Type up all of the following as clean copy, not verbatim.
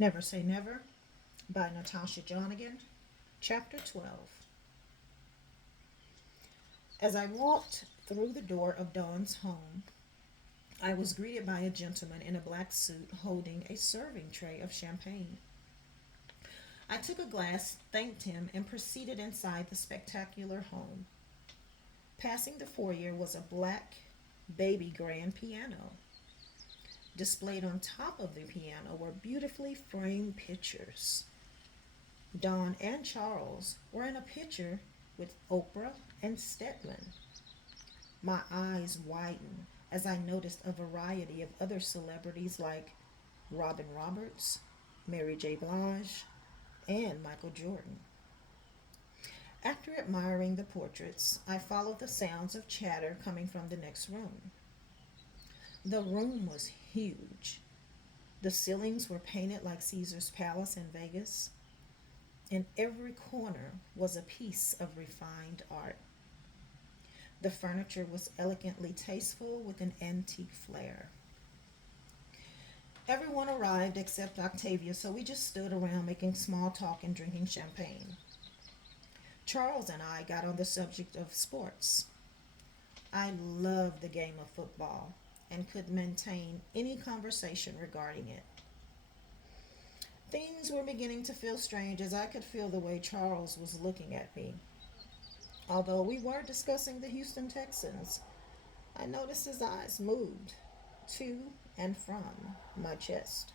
Never Say Never by Natasha Jonigan, Chapter 12. As I walked through the door of Dawn's home, I was greeted by a gentleman in a black suit holding a serving tray of champagne. I took a glass, thanked him, and proceeded inside the spectacular home. Passing the foyer was a black baby grand piano. Displayed on top of the piano were beautifully framed pictures. Don and Charles were in a picture with Oprah and Stedman. My eyes widened as I noticed a variety of other celebrities like Robin Roberts, Mary J. Blige, and Michael Jordan. After admiring the portraits, I followed the sounds of chatter coming from the next room. The room was huge. The ceilings were painted like Caesar's Palace in Vegas. In every corner was a piece of refined art. The furniture was elegantly tasteful with an antique flair. Everyone arrived except Octavia, so we just stood around making small talk and drinking champagne. Charles and I got on the subject of sports. I loved the game of football and could maintain any conversation regarding it. Things were beginning to feel strange as I could feel the way Charles was looking at me. Although we were discussing the Houston Texans, I noticed his eyes moved to and from my chest.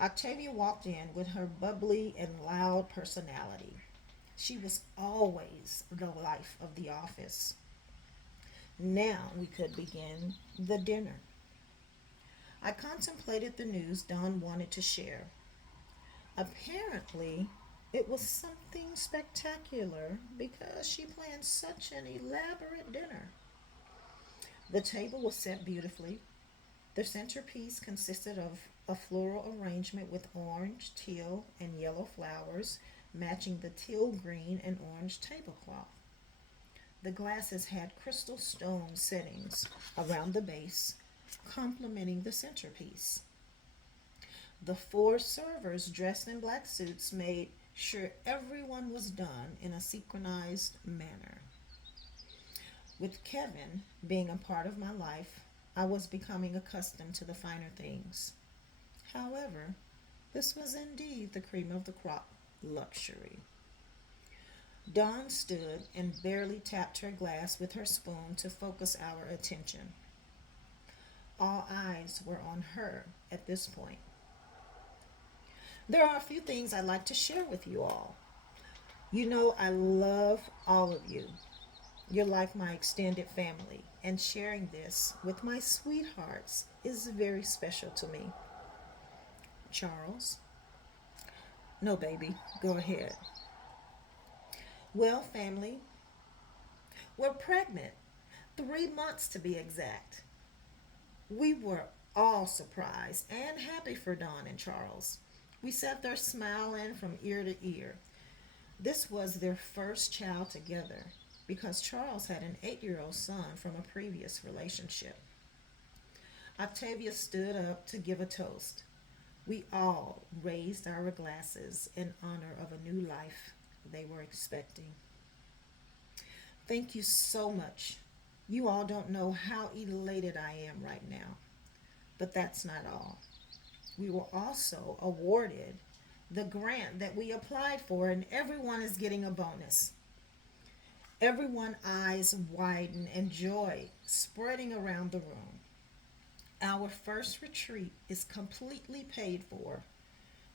Octavia walked in with her bubbly and loud personality. She was always the life of the office. Now we could begin the dinner. I contemplated the news Dawn wanted to share. Apparently, it was something spectacular because she planned such an elaborate dinner. The table was set beautifully. The centerpiece consisted of a floral arrangement with orange, teal, and yellow flowers matching the teal green and orange tablecloth. The glasses had crystal stone settings around the base, complementing the centerpiece. The four servers dressed in black suits made sure everyone was done in a synchronized manner. With Kevin being a part of my life, I was becoming accustomed to the finer things. However, this was indeed the cream of the crop luxury. Dawn stood and barely tapped her glass with her spoon to focus our attention. All eyes were on her at this point. There are a few things I'd like to share with you all. You know, I love all of you. You're like my extended family, and sharing this with my sweethearts is very special to me. Charles? No, baby, go ahead. Well, family, we're pregnant, 3 months to be exact. We were all surprised and happy for Dawn and Charles. We sat there smiling from ear to ear. This was their first child together because Charles had an 8-year-old son from a previous relationship. Octavia stood up to give a toast. We all raised our glasses in honor of a new life they were expecting. Thank you so much. You all don't know how elated I am right now. But that's not all. We were also awarded the grant that we applied for, and everyone is getting a bonus. Everyone's eyes widen and joy spreading around the room. Our first retreat is completely paid for.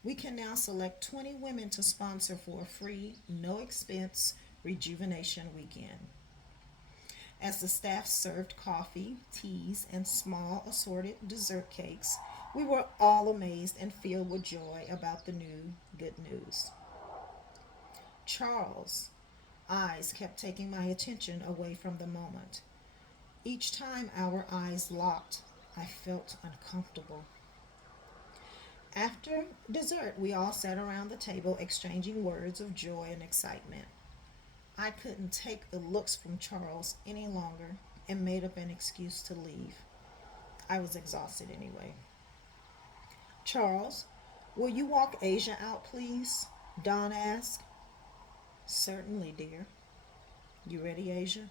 We can now select 20 women to sponsor for a free, no expense rejuvenation weekend. As the staff served coffee, teas, and small assorted dessert cakes, we were all amazed and filled with joy about the new good news. Charles' eyes kept taking my attention away from the moment. Each time our eyes locked, I felt uncomfortable. After dessert, we all sat around the table exchanging words of joy and excitement. I couldn't take the looks from Charles any longer and made up an excuse to leave. I was exhausted anyway. Charles, will you walk Asia out, please? Don asked. Certainly, dear. You ready, Asia?